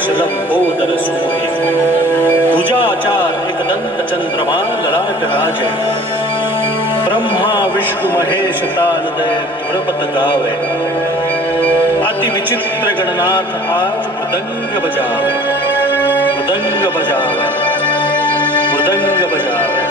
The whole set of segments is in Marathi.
केश लंबोदर सुमोही भुजाचार एकदंत चंद्रमा ललाट राजे ब्रह्मा विष्णु महेश तालदय धुरपत गावे अति विचित्र गणनाथ आज मृदंग बजावे मृदंग बजावे मृदंग बजावे।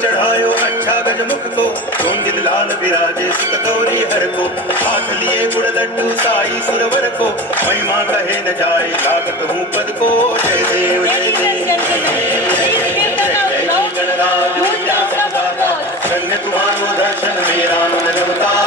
चढ़ायो अच्छा गजमुख को गोंदिल लाल विराजे सुत गौरी हर को हाथ लिए गुड़ लड्डू साई सुरवर को महिमा कहे न जाए लागत हूँ पद को। जय देव जय देव गणराज धन्य तुम्हारो दर्शन मेरा मन रमता।